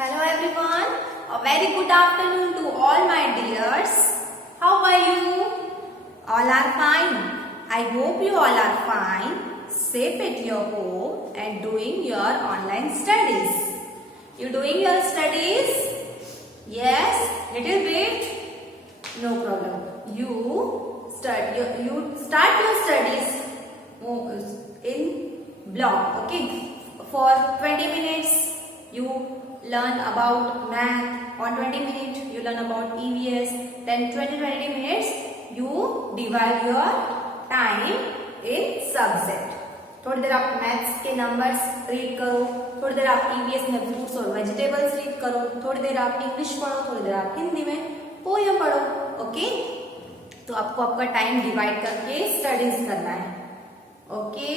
Hello everyone, a very good afternoon to all my dears. How are you? All are fine. I hope you all are fine, safe at your home and doing your online studies. You doing your studies? Yes, little bit? No problem. You start your studies in block, okay? For 20 minutes you learn about math. On 20 minutes you learn about EVS. Then 20 minutes you divide your time in subject. थोड़ी देर आप maths के numbers read करो, थोड़ी देर आप EVS में fruits और vegetables read करो, थोड़ी देर आप इंग्लिश पढ़ो, थोड़ी देर आप हिंदी में पोयम पढ़ो. ओके, तो आपको आपका टाइम डिवाइड करके स्टडीज करना है. Okay,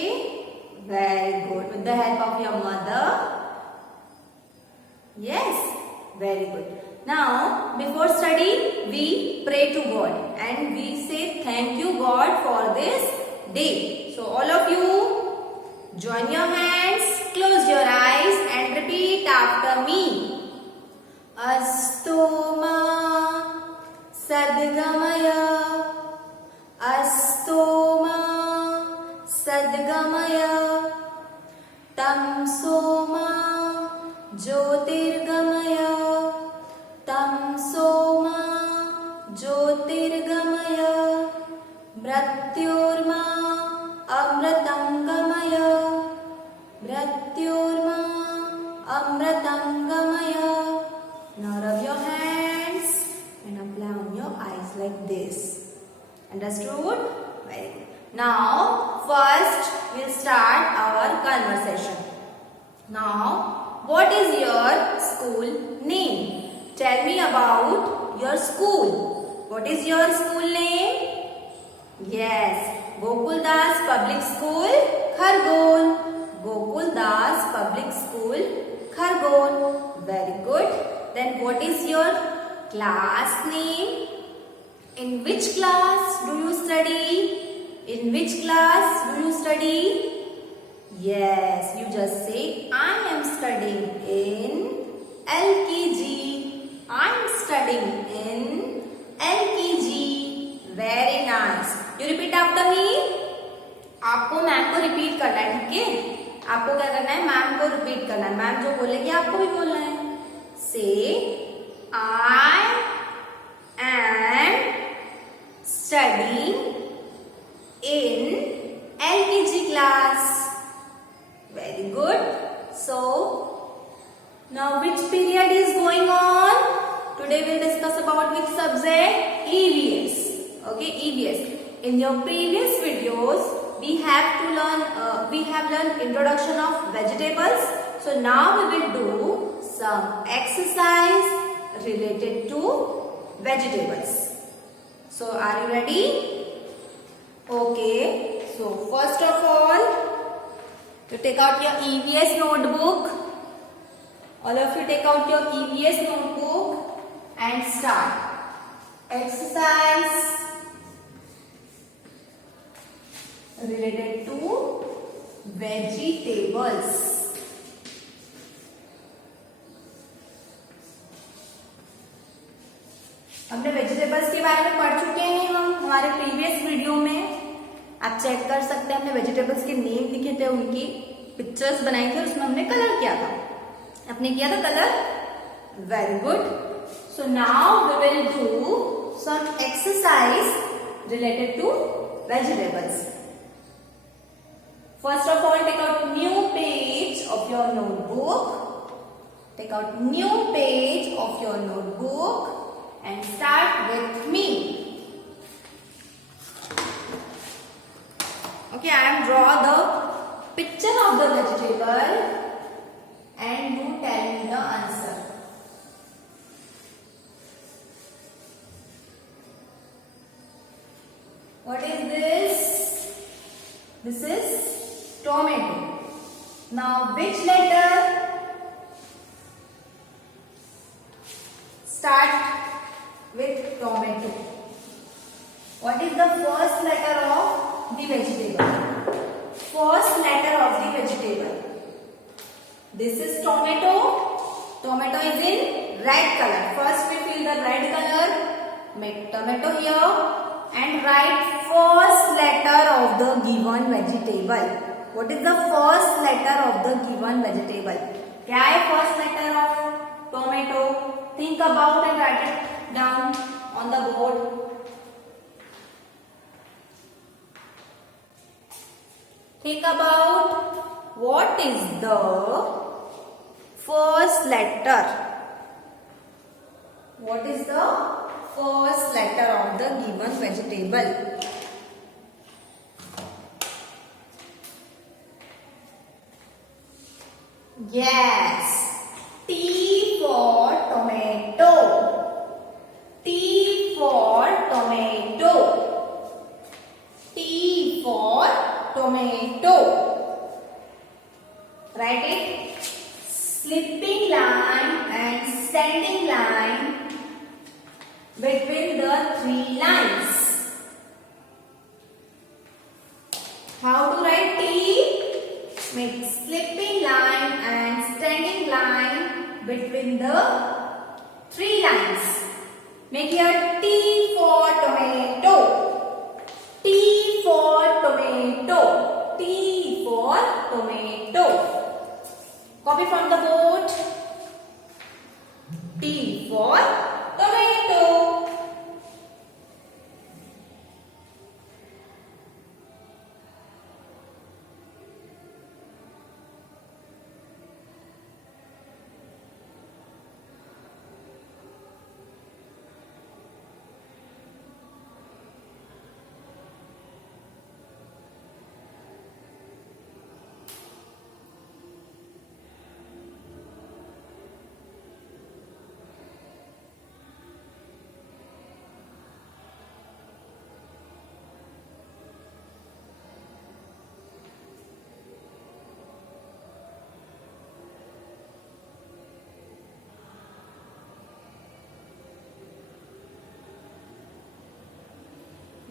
very good. With the help of your mother. Yes, very good. Now, before study, we pray to God and we say thank you God for this day. So, all of you, join your hands, close your eyes and repeat after me. Astoma Sadgamaya, Astoma Sadgamaya, Tamsoma ज्योतिर्गमय, तमसोमा ज्योतिर्गमय, मृत्योर्मा अमृतंगमय, मृत्योर्मा अमृतंगमय. Now rub your hands and apply on your eyes like this. Understood? Very good. Now first we'll start our conversation. Now, what is your school name? Tell me about your school. What is your school name? Yes, Gokul Das Public School, Khargone. Gokul Das Public School, Khargone. Very good. Then what is your class name? In which class do you study? In which class do you study? Yes, you just say, I am studying in LKG. I am studying in LKG. Very nice. You repeat after me. आपको ma'am को repeat करना है, ठीक है? आपको क्या करना है? मैम को रिपीट करना है. मैम जो बोलेगी आपको भी बोलना है. Say, I am studying in LKG class. Very good. So, now which period is going on? Today we will discuss about which subject? EVS. Okay, EVS. In your previous videos, we have learned introduction of vegetables. So now we will do some exercise related to vegetables. So are you ready? Okay. So first of all, you take out your EVS notebook. All of you take out your EVS notebook and start. Exercise related to vegetables. हमने vegetables के बारे में पढ़ चुके हैं हम हमारे previous video में. आप चेक कर सकते हैं. हमने वेजिटेबल्स के नेम लिखे थे, उनकी पिक्चर्स बनाई थी, उसमें हमने कलर किया था. आपने किया था colour? Very good. So now we will do some exercise related to vegetables. First of all, take out new page of your notebook. Take out new page of your notebook and start with me. Okay, I am draw the picture of the vegetable and you tell me the answer. What is this? This is tomato. Now which letter start with tomato? What is the first letter of the vegetable? First letter of the vegetable. This is tomato. Tomato is in red color. First we fill the red color. Make tomato here and write first letter of the given vegetable. What is the first letter of the given vegetable? क्या है first letter of tomato? Think about and write it down on the board. Think about what is the first letter. What is the first letter of the given vegetable? Yes. T for tomato. T for tomato. T for tomato. Write it. Slipping line and standing line between the three lines. How to write T? Make slipping line and standing line between the three lines. Make here T for tomato. T for tomato. T for tomato. Copy from the board. T for tomato.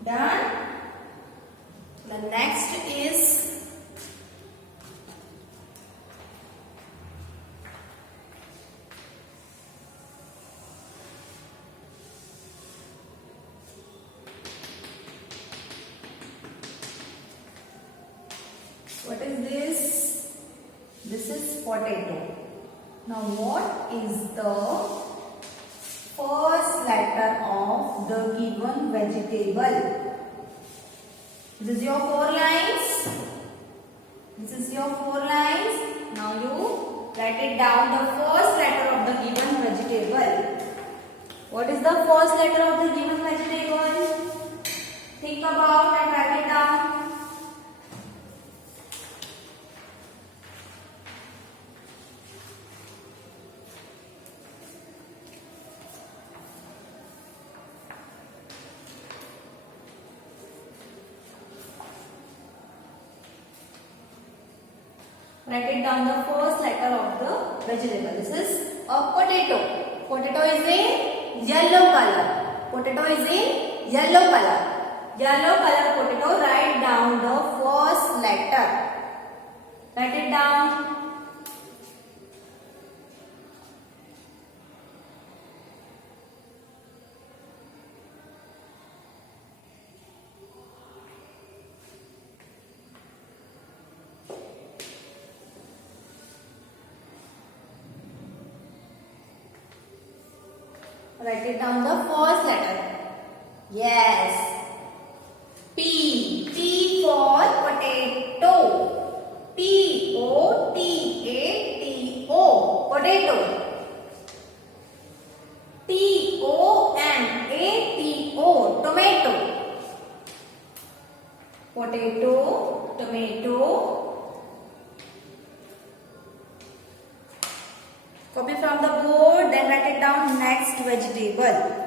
Done. The next is what is this? This is potato. Now what is the first letter of the given vegetable? This is your four lines. This is your four lines. Now you write it down, the first letter of the given vegetable. What is the first letter of the given vegetable? Think about and write it down. Write it down, the first letter of the vegetable. This is a potato. Potato is in yellow color. Potato is in yellow color. Yellow color potato. Write down the first letter. Write it down. Write it down, the first letter. Yes. P. T for potato. P O T A T O. Potato. T O M A T O. Tomato. Potato. Tomato. Copy from the board, then write it down, next vegetable.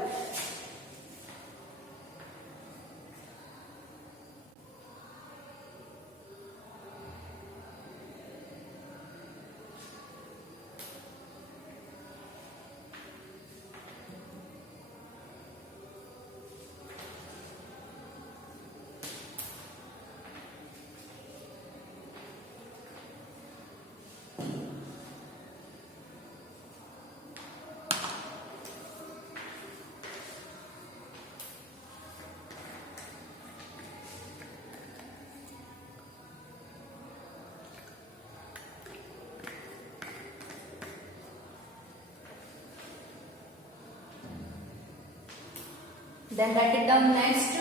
Then write it down next.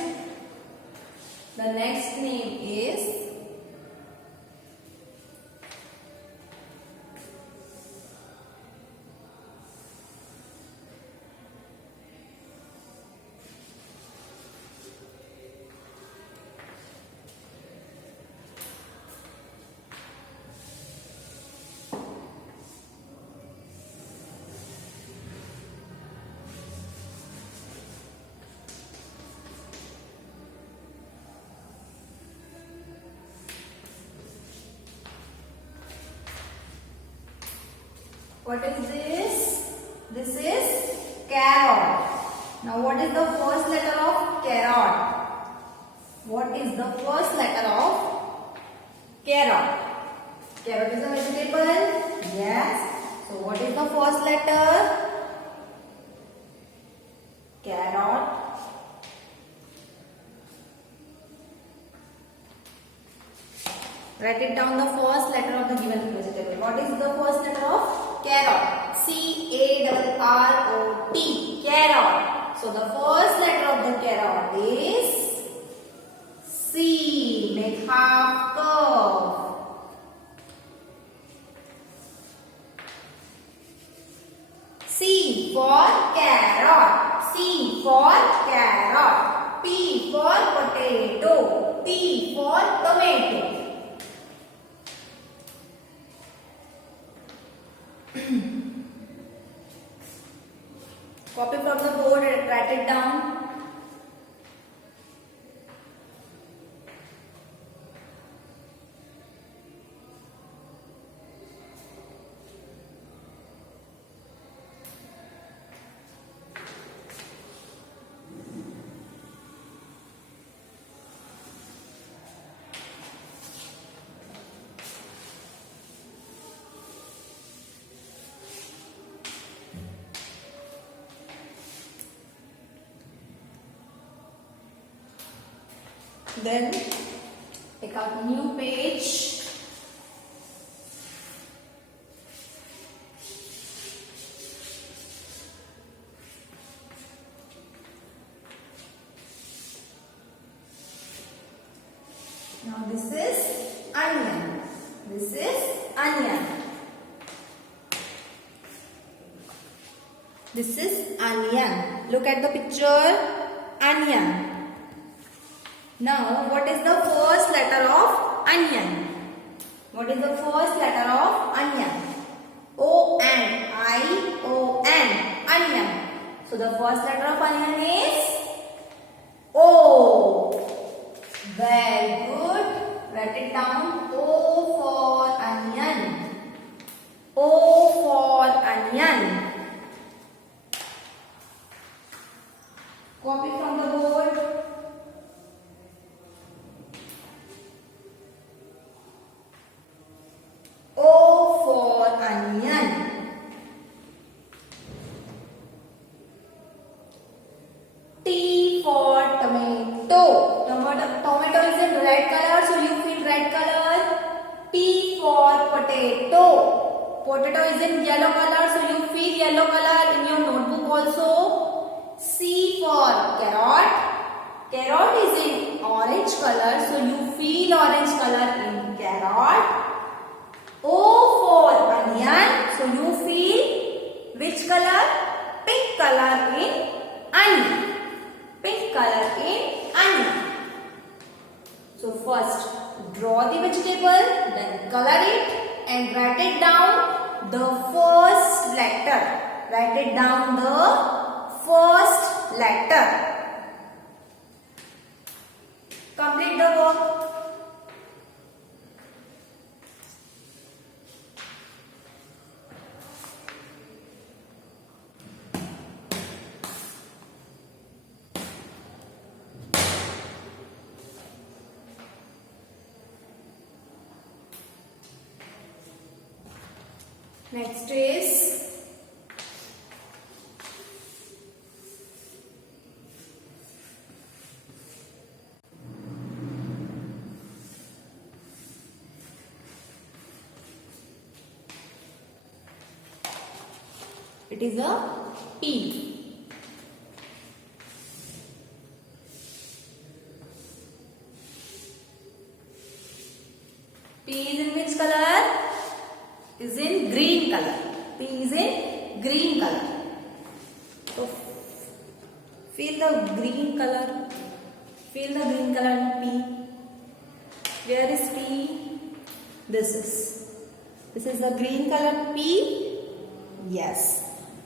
The next name is what is this? This is carrot. Now what is the first letter of carrot? What is the first letter of carrot? Carrot is a vegetable? Yes. So what is the first letter? Carrot. Write it down, the first letter of the given vegetable. What is the first letter of carrot? C-A-R-R-O-T. Carrot. So the first letter of the carrot is C. Make half curve. C for carrot. C for carrot. P for potato. T for tomato. Copy from the board and write it down. Then take out a new page. Now this is onion. This is onion. This is onion. Look at the picture. Onion. Now, what is the first letter of onion? What is the first letter of onion? O-N. I-O-N. Onion. So, the first letter of onion is O. Very good. Write it down. O for onion. O for onion. Copy from the board. T for tomato. Tomato is in red color, so you feel red color. P for potato. Potato is in yellow color, so you feel yellow color in your notebook also. C for carrot. Carrot is in orange color, so you feel orange color in carrot. O for onion, so you feel which color? Pink color in onion. Pink color in onion. So first draw the vegetable, then color it and write it down the first letter. Write it down the first letter. Complete the work. Next is it is a pea. in green color. P is in green color. So feel the green color. Feel the green color in P. Where is P? This is the green color P. Yes.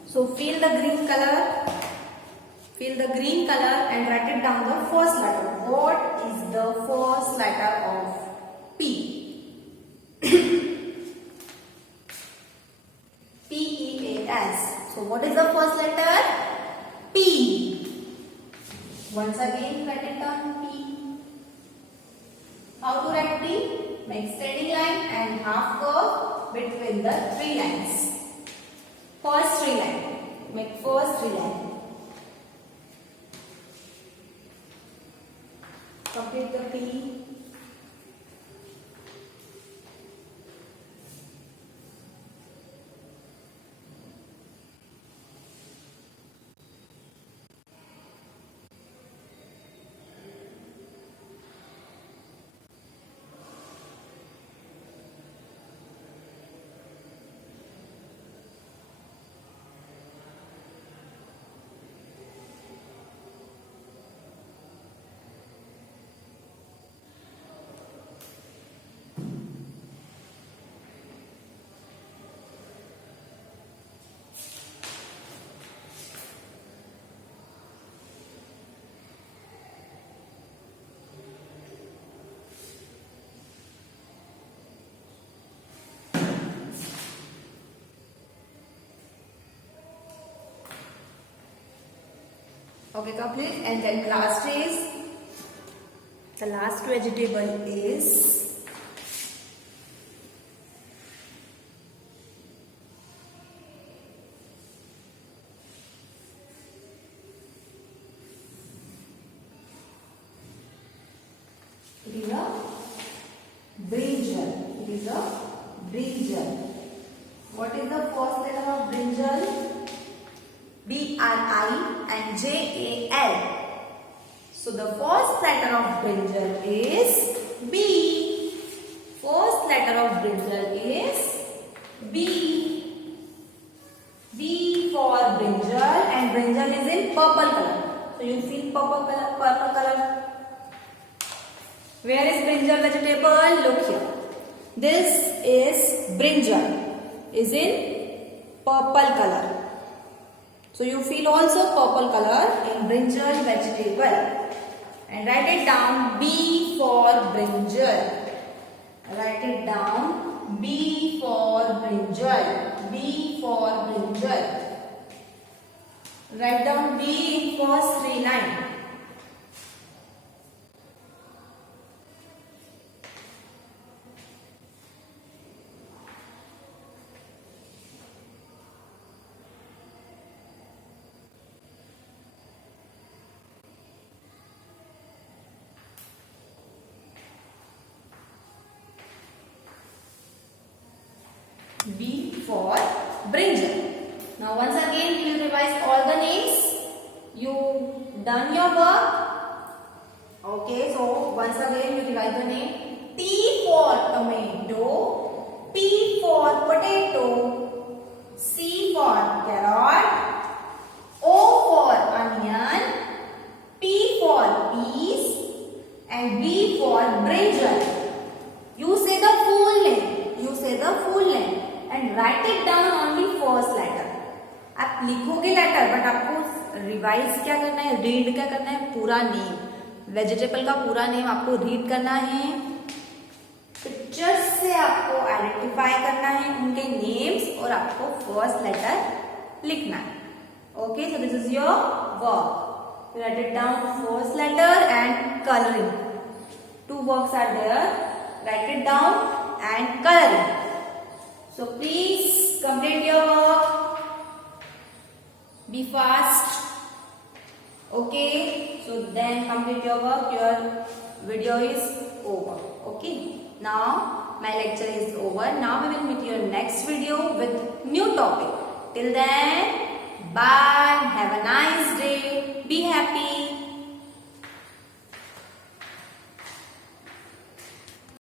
So feel the green color. Feel the green color and write it down the first letter. What is the first letter of P? P-E-A-S. So what is the first letter? P. Once again write it down P. How to write P? Make straight line and half curve between the three lines. First three line. Make first three line. Complete the P. Okay, complete. And then last is, the last vegetable is brinjal. It is a brinjal. What is the first letter of brinjal? B-R-I-N-J-A-L. So the first letter of brinjal is B. First letter of brinjal is B. B for brinjal, and brinjal is in purple color. So you feel purple color. Where is brinjal vegetable? Look here. This is brinjal. Is in purple color. So you feel also purple color in brinjal vegetable. And write it down B for brinjal. Write it down B for brinjal. B for brinjal. Write down B in first three lines. B for brinjal. Now once again we will revise all the names. You done your work? Okay, so once again we revise the name. T for tomato, P for potato, C for carrot, O for onion, P for peas, and B for brinjal. You say the full name. You say the full name. And write it down only first letter. आप लिखोगे letter, but आपको revise क्या करना है, read क्या करना है, पूरा नेम, वेजिटेबल का पूरा नेम आपको रीड करना है. पिक्चर्स से आपको आइडेंटिफाई करना है उनके नेम्स, और आपको फर्स्ट लेटर लिखना है. Okay, so this is your work. Write it down first letter and colouring. Two works are there. Write it down and coloring. So please complete your work. Be fast. Okay. So then complete your work. Your video is over. Okay. Now my lecture is over. Now we will meet your next video with new topic. Till then, bye. Have a nice